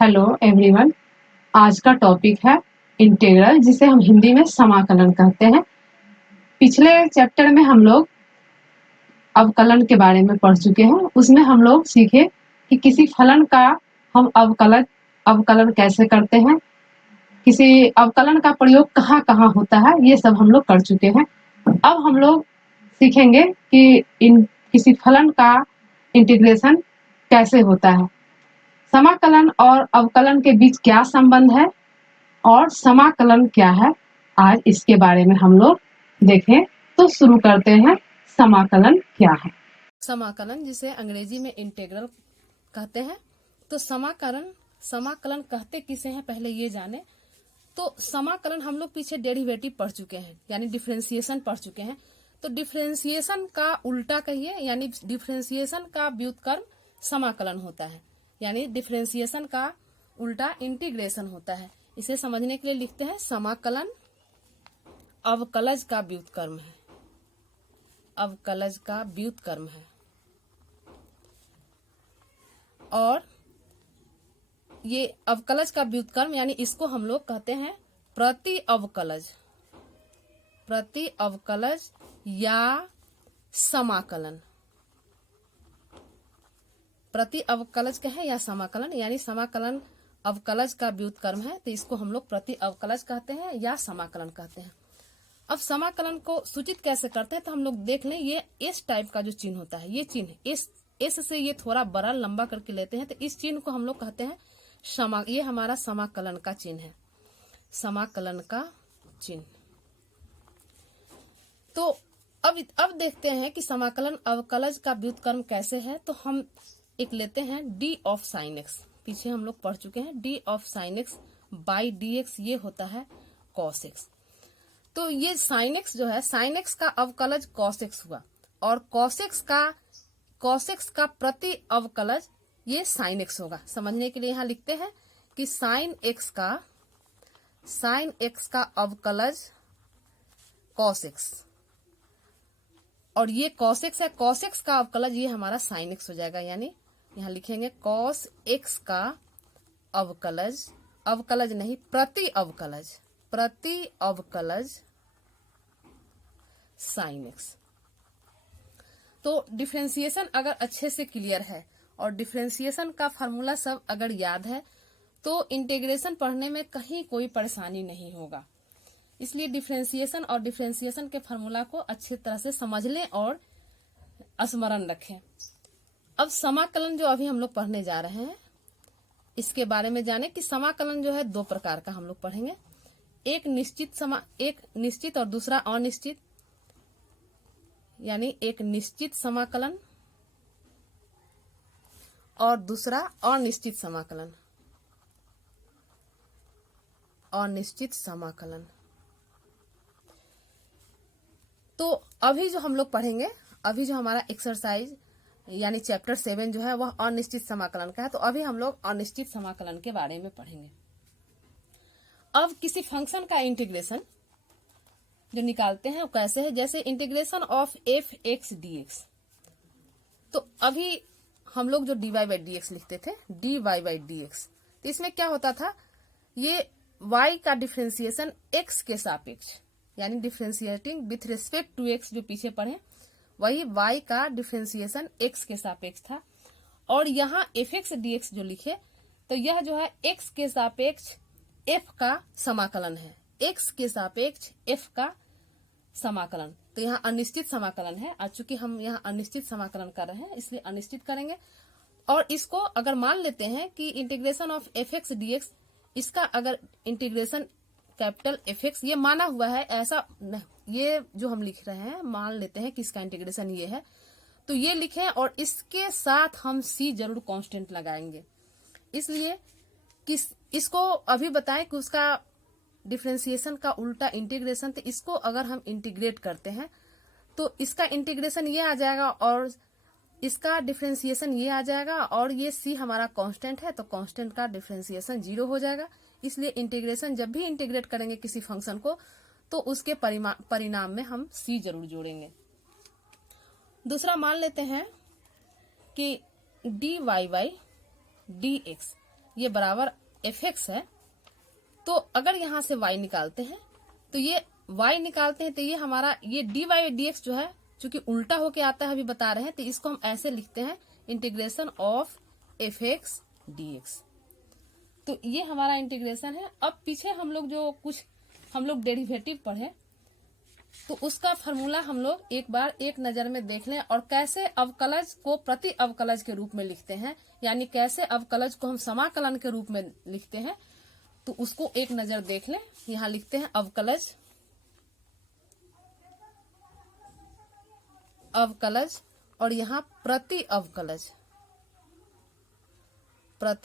Hello everyone. आज का topic है इंटीग्रल, जिसे हम हिंदी में समाकलन कहते हैं। पिछले चैप्टर में हम लोग अवकलन के बारे में पढ़ चुके हैं। उसमें हम लोग सीखे कि किसी फलन का हम अवकलन अवकलन कैसे करते हैं, किसी अवकलन का प्रयोग कहाँ कहाँ होता है, ये सब हम लोग कर चुके हैं। अब हम लोग सीखेंगे कि किसी फलन का इंटीग्रेशन कैसे होता है, समाकलन और अवकलन के बीच क्या संबंध है और समाकलन क्या है। आज इसके बारे में हम लोग देखें। तो शुरू करते हैं, समाकलन क्या है। समाकलन, जिसे अंग्रेजी में इंटीग्रल कहते हैं। तो समाकलन कहते किसे हैं, पहले ये जाने। तो समाकलन हम लोग पीछे डेरिवेटिव पढ़ चुके हैं, यानी डिफरेंशिएशन पढ़ चुके हैं। तो डिफरेंशिएशन का उल्टा कहिए, यानी डिफरेंशिएशन का व्युत्क्रम समाकलन होता है, यानी डिफरेंशिएशन का उल्टा इंटीग्रेशन होता है। इसे समझने के लिए लिखते हैं, समाकलन अवकलज का व्युत्क्रम है, अवकलज का व्युत्क्रम है। और ये अवकलज का व्युत्क्रम, यानी इसको हम लोग कहते हैं प्रति अवकलज, प्रति अवकलज या समाकलन। प्रति अवकलज कहे या समाकलन, यानी समाकलन अवकलज का व्युत्क्रम है, तो इसको हम लोग प्रति अवकलज कहते हैं या समाकलन कहते हैं। अब समाकलन को सूचित कैसे करते हैं, तो हम लोग देख लें। ये इस टाइप का जो चिन्ह होता है, ये चिन्ह इस से ये थोड़ा बड़ा लंबा करके लेते हैं, तो इस चिन्ह को हम लोग कहते हैं ये हमारा समाकलन का चिन्ह है, समाकलन का चिन्ह। तो अब देखते हैं कि समाकलन अवकलज का व्युत्क्रम कैसे है। तो हम एक लेते हैं डी ऑफ साइन एक्स, पीछे हम लोग पढ़ चुके हैं। D of sine x by D x, ये होता है कॉस एक्स। तो ये साइन एक्स जो है, साइन एक्स का अवकलज कॉस एक्स हुआ, और कॉस एक्स का प्रति अवकलज ये साइन एक्स होगा। समझने के लिए यहां लिखते हैं कि साइन एक्स का अवकलज कॉस एक्स, और ये कॉस एक्स है, कॉस एक्स का अवकलज ये हमारा साइन एक्स हो जाएगा। यानी यहां लिखेंगे कॉस एक्स का अवकलज, अवकलज नहीं प्रति अवकलज साइन एक्स। तो डिफरेंशिएशन अगर अच्छे से क्लियर है और डिफरेंशिएशन का फार्मूला सब अगर याद है, तो इंटीग्रेशन पढ़ने में कहीं कोई परेशानी नहीं होगा। इसलिए डिफरेंशिएशन और डिफरेंशिएशन के फार्मूला को अच्छी तरह से समझ लें और स्मरण रखें। अब समाकलन जो अभी हम लोग पढ़ने जा रहे हैं, इसके बारे में जाने कि समाकलन जो है दो प्रकार का हम लोग पढ़ेंगे। एक निश्चित और दूसरा अनिश्चित, यानी एक निश्चित समाकलन और दूसरा अनिश्चित समाकलन, अनिश्चित समाकलन। तो अभी जो हम लोग पढ़ेंगे, अभी जो हमारा एक्सरसाइज यानी चैप्टर 7 जो है वह अनिश्चित समाकलन का है। तो अभी हम लोग अनिश्चित समाकलन के बारे में पढ़ेंगे। अब किसी फंक्शन का इंटीग्रेशन जो निकालते हैं वो कैसे है, जैसे integration of F x d x. तो अभी हम लोग जो dy बाई डी एक्स लिखते थे, dy बाई डी एक्स, तो इसमें क्या होता था, ये y का डिफरेंशिएशन x के सापेक्ष, यानी differentiating with respect to x जो पीछे पढ़े, वही y का डिफरेंशिएशन x के सापेक्ष था। और यहाँ एफ एक्स डी एक्स जो लिखे, तो यह जो है x के सापेक्ष f का समाकलन है, x के सापेक्ष f का समाकलन। तो यहाँ अनिश्चित समाकलन है। आज चूंकि हम यहाँ अनिश्चित समाकलन कर रहे हैं, इसलिए अनिश्चित करेंगे। और इसको अगर मान लेते हैं कि integration of F x d x, इसका अगर इंटीग्रेशन कैपिटल एफ एक्स ये माना हुआ है, ऐसा ये जो हम लिख रहे हैं मान लेते हैं कि इसका इंटीग्रेशन ये है, तो ये लिखें और इसके साथ हम c जरूर कांस्टेंट लगाएंगे। इसलिए कि इसको अभी बताएं कि उसका डिफरेंशिएशन का उल्टा इंटीग्रेशन, तो इसको अगर हम इंटीग्रेट करते हैं तो इसका इंटीग्रेशन ये आ जाएगा और इसका डिफरेंशिएशन ये आ जाएगा, और ये c हमारा कांस्टेंट है, तो कांस्टेंट का डिफरेंशिएशन 0 हो जाएगा। इसलिए इंटीग्रेशन जब भी इंटीग्रेट करेंगे किसी फंक्शन को, तो उसके परिणाम में हम c जरूर जोड़ेंगे। दूसरा मान लेते हैं कि dy बाई डी एक्स, ये बराबर एफ एक्स है, तो अगर यहां से y निकालते हैं तो ये y निकालते हैं तो ये हमारा ये dy डी एक्स जो है चूंकि उल्टा होके आता है, अभी बता रहे हैं, तो इसको हम ऐसे लिखते हैं integration of F x d x. तो ये हमारा इंटीग्रेशन है। अब पीछे हम लोग डेरिवेटिव पढ़े, तो उसका फॉर्मूला हम लोग एक बार एक नजर में देख लें और कैसे अवकलज को प्रति अवकलज के रूप में लिखते हैं, यानी कैसे अवकलज को हम समाकलन के रूप में लिखते हैं, तो उसको एक नजर देख लें। यहां लिखते हैं अवकलज और यहां प्रति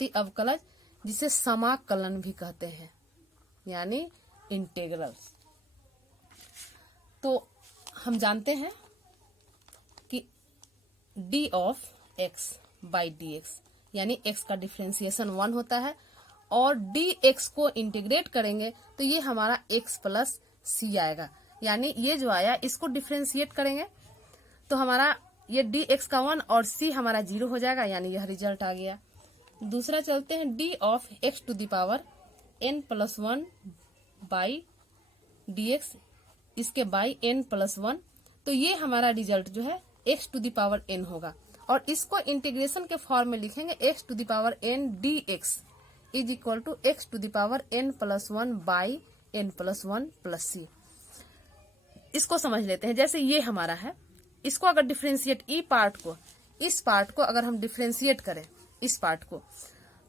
अवकलज जिसे समाकलन भी कहते हैं, यानी इंटीग्रल। तो हम जानते हैं कि D of x by D x यानी एक्स का डिफ्रेंसिएशन 1 होता है, और डी एक्स को इंटीग्रेट करेंगे तो ये हमारा एक्स प्लस सी आएगा, यानी ये जो आया इसको डिफ्रेंशिएट करेंगे तो हमारा ये डी एक्स का 1 और सी हमारा 0 हो जाएगा, यानी यह रिजल्ट आ गया। दूसरा चलते हैं d of x to the power n plus 1 by D x, इसके बाई n प्लस 1, तो ये हमारा रिजल्ट जो है x to the power n होगा, और इसको इंटीग्रेशन के फॉर्म में लिखेंगे x to the power n d x is equal to x to the power n plus 1 by n plus 1 plus C. इसको समझ लेते हैं। जैसे ये हमारा है, इसको अगर डिफ्रेंशिएट इस पार्ट को अगर हम डिफ्रेंशिएट करें इस पार्ट को,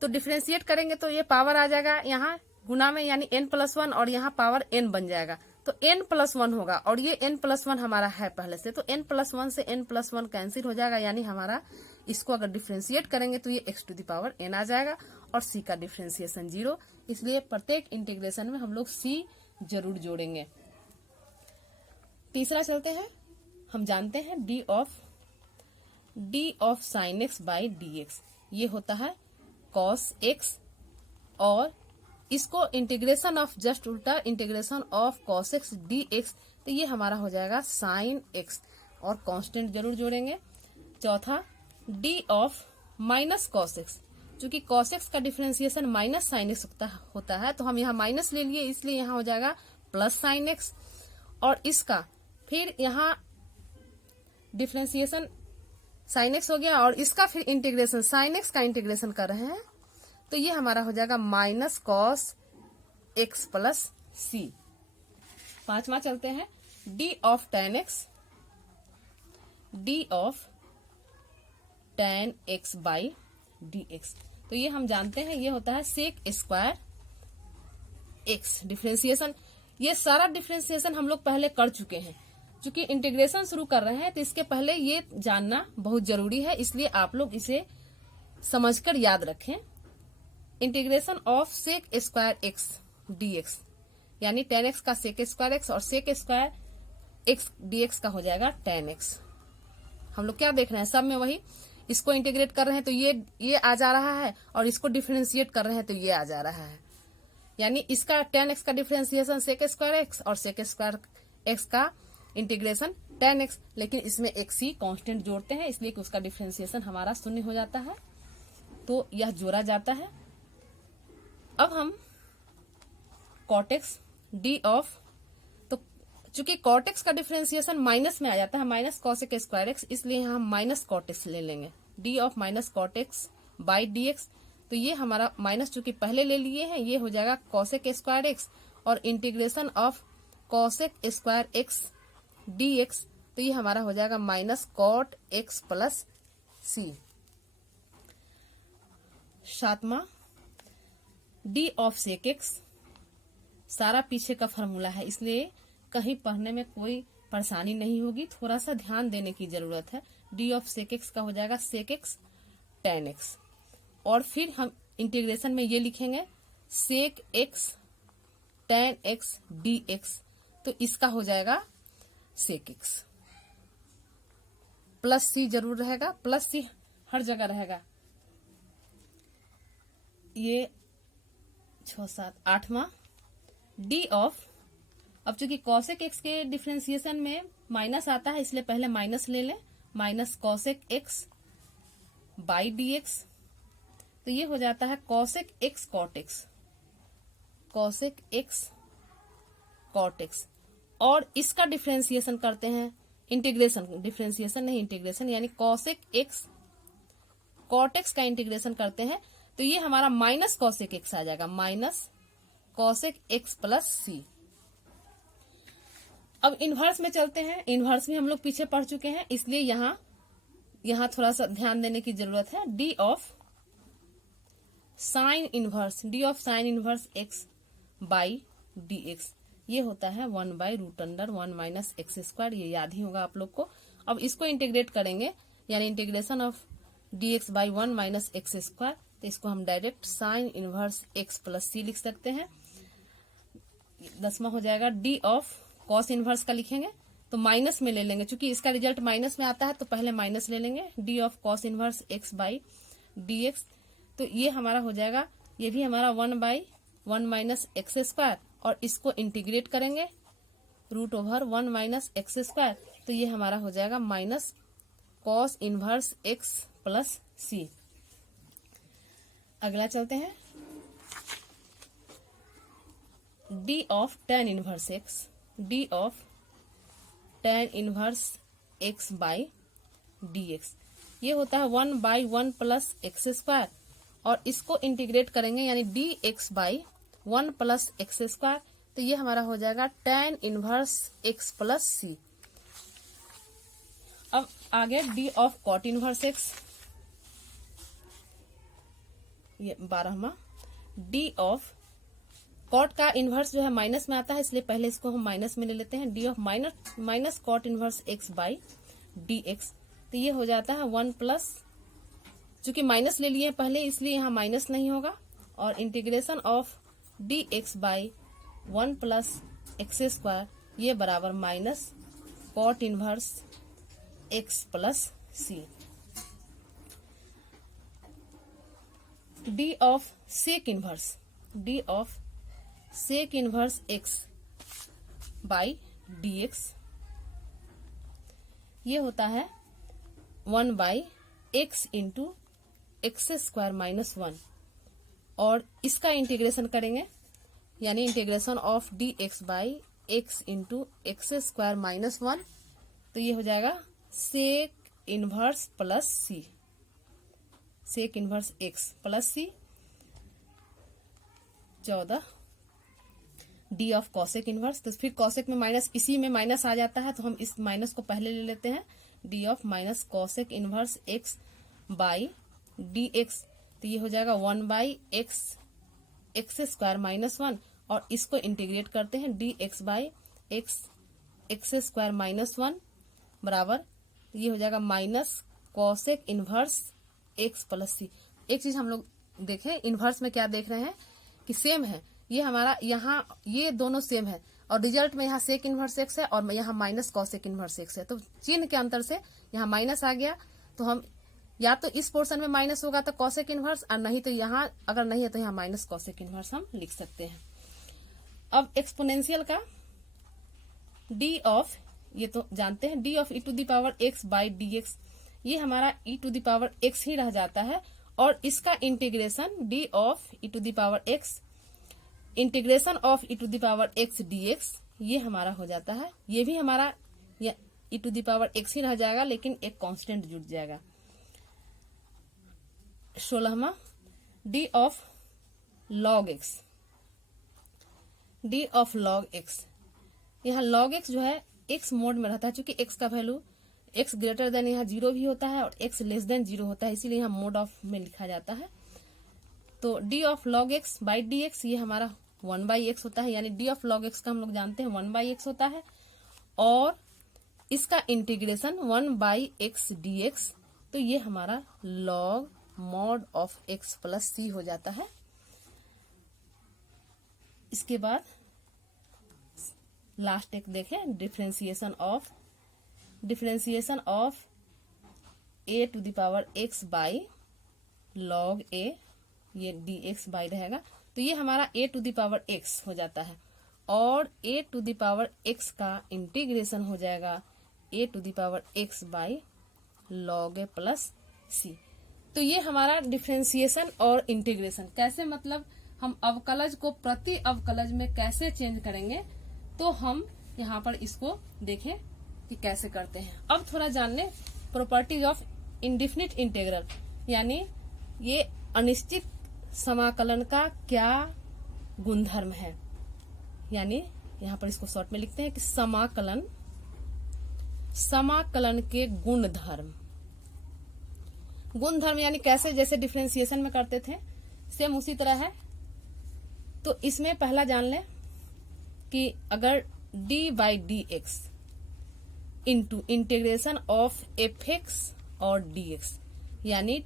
तो डिफ्रेंशिएट करेंगे तो ये पावर आ जाएगा यहाँ गुना में, यानी n प्लस 1 और यहाँ पावर n बन जाएगा, तो n प्लस 1 होगा, और ये n प्लस 1 हमारा है पहले से, तो n प्लस 1 से n प्लस 1 कैंसिल हो जाएगा, यानी हमारा इसको अगर डिफ्रेंशिएट करेंगे तो ये x to the power n आ जाएगा, और c का डिफ्रेंशिएशन 0, इसलिए प्रत्येक इंटीग्रेशन में हम लोग c जरूर जोड़ेंगे। तीसरा चलते हैं, हम जानते हैं d of sine x by D x, ये होता है कॉस एक्स, और इसको इंटीग्रेशन ऑफ जस्ट उल्टा integration of cos x d x, तो ये हमारा हो जाएगा साइन एक्स, और कांस्टेंट जरूर जोड़ेंगे। चौथा D of minus cos x, चूंकि कॉस एक्स का डिफरेंशिएशन माइनस साइन एक्स होता है, तो हम यहाँ माइनस ले लिए, इसलिए यहाँ हो जाएगा प्लस साइन एक्स, और इसका फिर यहाँ डिफरेंशिएशन साइन एक्स हो गया, और इसका फिर इंटीग्रेशन साइन एक्स का इंटीग्रेशन कर रहे हैं, तो ये हमारा हो जाएगा माइनस कॉस एक्स प्लस सी। पांचवा चलते हैं d of ten x by D x, तो ये हम जानते हैं ये होता है सेक स्क्वायर एक्स डिफरेंशिएशन। ये सारा डिफरेंशिएशन हम लोग पहले कर चुके हैं, चूंकि इंटीग्रेशन शुरू कर रहे हैं तो इसके पहले ये जानना बहुत जरूरी है, इसलिए आप लोग इसे समझकर याद रखें। Integration of sec square x d x, यानी टेन एक्स का सेक स्क्वायर एक्स, और sec square x d x का हो जाएगा टेन एक्स। हम लोग क्या देख रहे हैं, सब में वही, इसको इंटीग्रेट कर रहे हैं तो ये आ जा रहा है, और इसको डिफरेंशिएट कर रहे हैं तो ये आ जा रहा है, यानी इसका टेन एक्स का डिफरेंशिएशन सेक स्क्वायर एक्स, और सेक स्क्वायर एक्स का इंटीग्रेशन टेन एक्स, लेकिन इसमें एक सी कांस्टेंट जोड़ते हैं, इसलिए कि उसका डिफरेंशिएशन हमारा 0 हो जाता है, तो यह जोड़ा जाता है। अब हम कॉटेक्स डी ऑफ, तो चूंकि कॉटेक्स का डिफरेंशिएशन माइनस में आ जाता है, माइनस कॉसेक स्क्वायर एक्स, इसलिए यहाँ हम माइनस कॉटेक्स ले लेंगे, D of minus cortex by D x, तो ये हमारा माइनस चूंकि पहले ले लिए हैं, ये हो जाएगा कॉसेक स्क्वायर एक्स, और integration of cosec square x d x, तो ये हमारा हो जाएगा माइनस कॉट एक्स प्लस सी। सातवां डी ऑफ सेक एक्स, सारा पीछे का फॉर्मूला है, इसलिए कहीं पढ़ने में कोई परेशानी नहीं होगी, थोड़ा सा ध्यान देने की जरूरत है। डी ऑफ सेक एक्स का हो जाएगा सेक एक्स टेन एक्स, और फिर हम इंटीग्रेशन में ये लिखेंगे sec x tan x d x, तो इसका हो जाएगा सेक एक्स प्लस सी जरूर रहेगा, प्लस सी हर जगह रहेगा। ये 6 7 8वां डी ऑफ, अब चूंकि कॉसेक एक्स के डिफरेंशिएशन में माइनस आता है, इसलिए पहले माइनस ले लें, minus cosec x by D x, तो ये हो जाता है cosec x cot x, cosec x cot x. और इसका डिफरेंशिएशन करते हैं, इंटीग्रेशन, डिफरेंशिएशन नहीं इंटीग्रेशन, यानी कॉसेक एक्स कॉट एक्स का इंटीग्रेशन करते हैं तो ये हमारा माइनस कॉसेक एक्स आ जाएगा, minus cosec x plus c. अब इनवर्स में चलते हैं, इनवर्स में हम लोग पीछे पढ़ चुके हैं, इसलिए यहां थोड़ा सा ध्यान देने की जरूरत है। D of sine inverse, d of sine inverse x by D x, ये होता है 1/√1 माइनस एक्स स्क्वायर, ये याद ही होगा आप लोग को। अब इसको इंटीग्रेट करेंगे, यानी integration of dx by 1 minus x square, तो इसको हम direct sine inverse x plus C लिख सकते हैं। 10वां हो जाएगा डी ऑफ कॉस इनवर्स का लिखेंगे तो माइनस में ले लेंगे, क्योंकि इसका रिजल्ट माइनस में आता है तो पहले माइनस ले लेंगे, D of cos inverse x by D x. तो ये हमारा हो जाएगा, ये भी हमारा 1/1 माइनस एक्स स्क्वायर, और इसको इंटीग्रेट करेंगे √1 माइनस एक्स स्क्वायर, तो ये हमारा हो जाएगा minus cos inverse x plus C. अगला चलते हैं, d of tan inverse x, d of tan inverse x by D x, ये होता है 1/1 प्लस एक्स स्क्वायर, और इसको इंटीग्रेट करेंगे यानी d x by 1 plus x square, तो ये हमारा हो जाएगा tan inverse x plus c. अब आगे d of cot inverse x, ये 12वां, डी ऑफ कॉट का इनवर्स जो है माइनस में आता है, इसलिए पहले इसको हम माइनस में ले लेते हैं, d of minus cot inverse x by D x, तो ये हो जाता है 1 प्लस, चूंकि माइनस ले लिए पहले इसलिए यहाँ माइनस नहीं होगा, और integration of d x by 1 plus x square, ये बराबर minus cot inverse x plus c. D of sec inverse, d of sec inverse x by D x, ये होता है 1/x into x square minus 1, और इसका integration करेंगे यानी integration of d x by x into x square minus 1, तो ये हो जाएगा sec inverse plus c, sec inverse x plus c. 14 d of cosec inverse, तो फिर कॉसेक में माइनस, इसी में माइनस आ जाता है तो हम इस माइनस को पहले ले लेते हैं, d of minus cosec inverse x by D x, तो ये हो जाएगा 1/x एक्स स्क्वायर माइनस 1, और इसको इंटीग्रेट करते हैं d x by x square minus 1 बराबर, ये हो जाएगा minus cosec inverse x plus C. एक चीज हम लोग देखें, इनवर्स में क्या देख रहे हैं कि सेम है, ये हमारा यहाँ ये दोनों सेम है, और रिजल्ट में यहाँ सेक इनवर्स एक्स है और यहाँ माइनस कॉसेक इनवर्स एक्स है, तो चिन्ह के अंतर से यहाँ माइनस आ गया, तो हम या तो इस पोर्शन में माइनस होगा तो कॉसेक इनवर्स, और नहीं तो यहाँ अगर नहीं है तो यहाँ माइनस कॉसेक इनवर्स हम लिख सकते हैं। अब एक्सपोनेंशियल का डी ऑफ, ये तो जानते हैं, d of e to the power x by D x, ये हमारा e to the power x ही रह जाता है, और इसका integration d of e to the power x integration of e to the power x d x, ये हमारा हो जाता है, ये भी हमारा e to the power x ही रह जाएगा लेकिन एक कांस्टेंट जुड़ जाएगा। 16वां d of log x, d of log x, यहाँ लॉग एक्स जो है एक्स मोड में रहता है, क्योंकि एक्स का वैल्यू एक्स ग्रेटर देन यहाँ 0 भी होता है और एक्स लेस देन 0 होता है, इसीलिए यहाँ मोड ऑफ में लिखा जाता है। तो D of log x by D x, ये हमारा 1/x होता है, यानी डी ऑफ लॉग एक्स का हम लोग जानते हैं 1/x होता है, और इसका इंटीग्रेशन 1/x dx, तो ये हमारा log mod of x plus C हो जाता है। इसके बाद लास्ट एक देखें, differentiation of a to the power x by log a, ये dx बाई रहेगा, तो ये हमारा a to the power x हो जाता है, और a to the power x का इंटीग्रेशन हो जाएगा a to the power x by log a plus C. तो ये हमारा डिफरेंशिएशन और इंटीग्रेशन कैसे, मतलब हम अवकलज को प्रति अवकलज में कैसे चेंज करेंगे, तो हम यहाँ पर इसको देखें कि कैसे करते हैं। अब थोड़ा जान लें प्रॉपर्टीज ऑफ इंडेफिनिट इंटीग्रल, यानी ये अनिश्चित समाकलन का क्या गुणधर्म है। यानी यहाँ पर इसको शॉर्ट में लिखते हैं कि समाकलन के गुणधर्म। गुणधर्म यानी कैसे, जैसे डिफरेंशिएशन में करते थे सेम उसी तरह है। तो इसमें पहला जान लें कि अगर D by D x into integration of F x और डी एक्स, यानी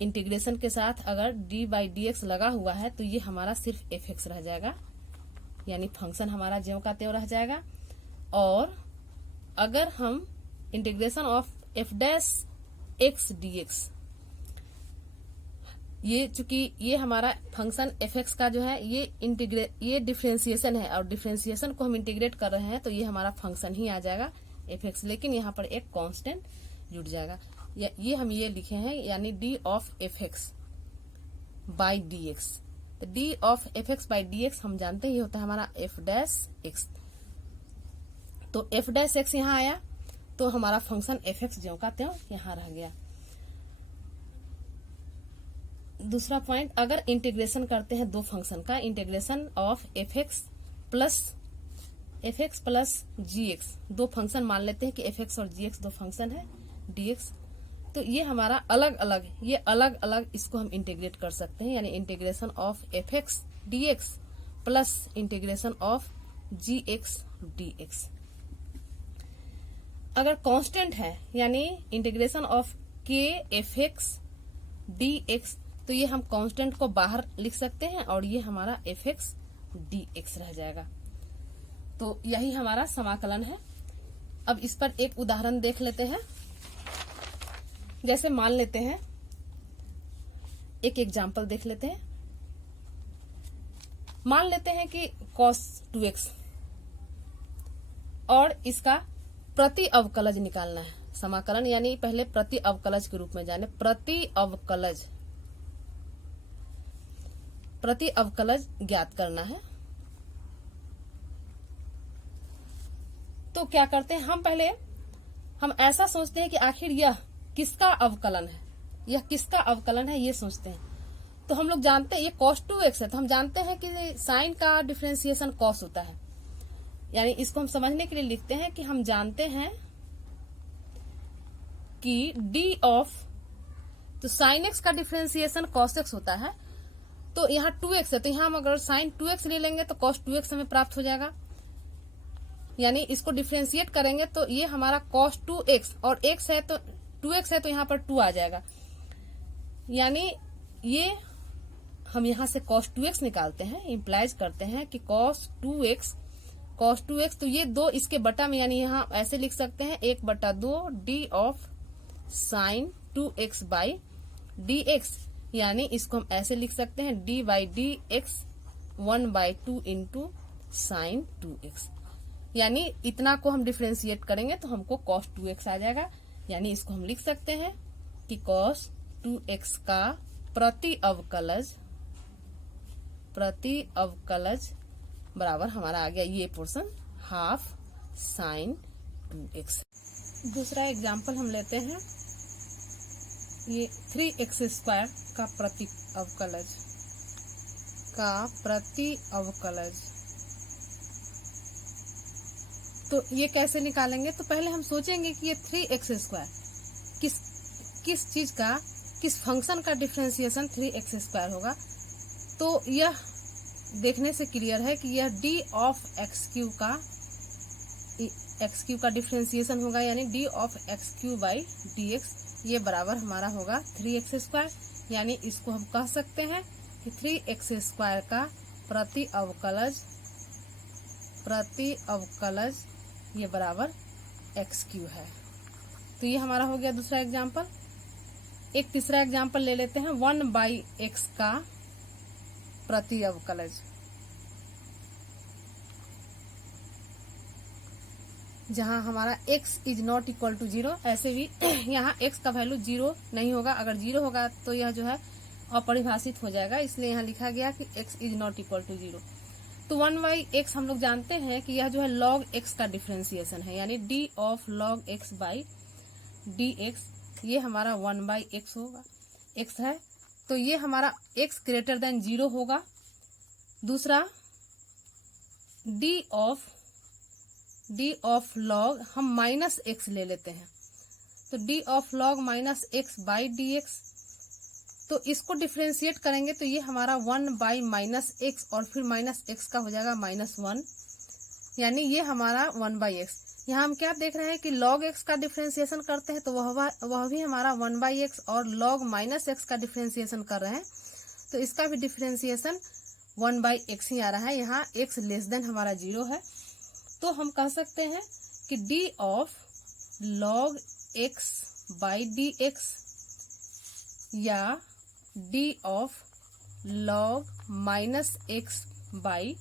इंटीग्रेशन के साथ अगर डी बाई डी एक्स लगा हुआ है तो ये हमारा सिर्फ एफ एक्स रह जाएगा, यानी फंक्शन हमारा ज्यों का त्यों रह जाएगा। और अगर हम integration of F dash x d x, ये चूंकि ये हमारा फंक्शन एफ एक्स का जो है ये डिफरेंशिएशन है और डिफरेंशिएशन को हम इंटीग्रेट कर रहे हैं तो ये हमारा फंक्शन ही आ जाएगा एफ एक्स, लेकिन यहाँ पर एक कांस्टेंट जुड़ जाएगा। ये हम ये लिखे हैं, यानी D of F X by D x. तो D of F X by D X हम जानते ही होता है हमारा एफ डैश एक्स। तो एफ डैश एक्स यहाँ आया तो हमारा फंक्शन एफ एक्स ज्यों का त्यों यहाँ रह गया। दूसरा पॉइंट, अगर इंटीग्रेशन करते हैं दो फंक्शन का, integration of F x plus g x, दो फंक्शन मान लेते हैं कि एफ एक्स और जी एक्स दो फंक्शन है डी एक्स, तो ये हमारा अलग अलग इसको हम इंटीग्रेट कर सकते हैं, यानी integration of F x d x plus integration of g x d x. अगर कांस्टेंट है यानी integration of k f x d x, तो ये हम कांस्टेंट को बाहर लिख सकते हैं और ये हमारा एफ एक्स डी एक्स रह जाएगा। तो यही हमारा समाकलन है। अब इस पर एक उदाहरण देख लेते हैं। जैसे मान लेते हैं, एक एग्जाम्पल देख लेते हैं। मान लेते हैं कि cos 2x और इसका प्रति अवकलज निकालना है। समाकलन यानी पहले प्रति अवकलज के रूप में जाने, प्रति अवकलज ज्ञात करना है। तो क्या करते हैं, हम ऐसा सोचते हैं कि आखिर यह किसका अवकलन है, ये सोचते हैं। तो हम लोग जानते हैं ये cos 2x है, तो हम जानते हैं कि साइन का डिफरेंशिएशन cos होता है, यानी इसको हम समझने के लिए लिखते हैं कि हम जानते हैं कि d ऑफ, तो साइन x का डिफरेंशिएशन cos x होता है। तो यहाँ 2x है, तो यहाँ हम अगर साइन 2x ले लेंगे तो cos 2x हमें प्राप्त हो जाएगा, यानी इसको डिफरेंशिएट करेंगे तो ये हमारा cos 2x और x है तो 2x है तो यहाँ पर 2 आ जाएगा, यानी ये हम यहाँ से cos 2x निकालते हैं, इम्प्लाइज करते हैं कि cos 2x, तो ये दो इसके बटा में, यानी यहाँ ऐसे लिख सकते हैं 1/2 d of sine 2x by dx, यानी इसको हम ऐसे लिख सकते हैं d by D x 1/2 into sine 2x, यानी इतना को हम डिफरेंशिएट करेंगे तो हमको cos 2x आ जाएगा। यानी इसको हम लिख सकते हैं कि cos 2x का प्रति अवकलज बराबर हमारा आ गया ये पोर्शन हाफ साइन 2x। दूसरा एग्जाम्पल हम लेते हैं, ये 3x² का प्रति अवकलज। तो ये कैसे निकालेंगे, तो पहले हम सोचेंगे कि ये 3x² किस फंक्शन का डिफरेंशिएशन 3x² होगा। तो यह देखने से क्लियर है कि यह d ऑफ x³ का डिफरेंशिएशन होगा, यानी d of x³ by dx, ये बराबर हमारा होगा 3x²। यानी इसको हम कह सकते हैं कि 3x² का प्रति अवकलज ये बराबर x³ है। तो ये हमारा हो गया दूसरा एग्जाम्पल। एक तीसरा एग्जाम्पल ले लेते हैं, 1/x का प्रति अवकलज। जहां हमारा x is not equal to 0। ऐसे भी यहाँ x का वैल्यू 0 नहीं होगा, अगर 0 होगा तो यह जो है अपरिभाषित हो जाएगा, इसलिए यहाँ लिखा गया कि x is not equal to 0। तो 1/x हम लोग जानते हैं कि यह जो है log x का डिफरेंशिएशन है, यानी d of log x by dx, ये हमारा 1/x होगा, x है तो ये हमारा x ग्रेटर देन 0 होगा। दूसरा d ऑफ log हम माइनस x ले लेते हैं, तो d of log minus x by dx, तो इसको डिफ्रेंशिएट करेंगे तो ये हमारा 1/-x और फिर माइनस x का हो जाएगा -1, यानी ये हमारा 1/x। यहाँ हम क्या देख रहे हैं कि log x का डिफ्रेंशिएशन करते हैं तो वह भी हमारा 1/x और log माइनस x का डिफ्रेंशिएशन कर रहे हैं, तो इसका भी डिफ्रेंशिएशन 1/x ही आ रहा है। यहाँ x लेस देन हमारा 0 है, तो हम कह सकते हैं कि d of log x by dx या d of log minus x by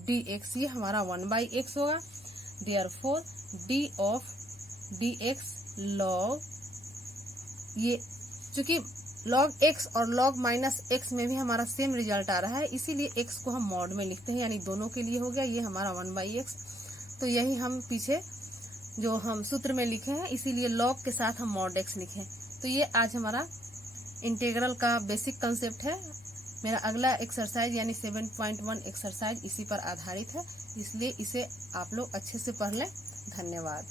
dx, ये हमारा 1/x होगा। Therefore d of dx log, ये चूंकि log x और log माइनस x में भी हमारा सेम रिजल्ट आ रहा है, इसीलिए x को हम मॉड में लिखते हैं, यानी दोनों के लिए हो गया, ये हमारा 1/x। तो यही हम पीछे जो हम सूत्र में लिखे हैं, इसीलिए log के साथ हम मॉड x लिखे। तो ये आज हमारा इंटीग्रल का बेसिक कंसेप्ट है। मेरा अगला एक्सरसाइज यानी 7.1 एक्सरसाइज इसी पर आधारित है, इसलिए इसे आप लोग अच्छे से पढ़ लें। धन्यवाद।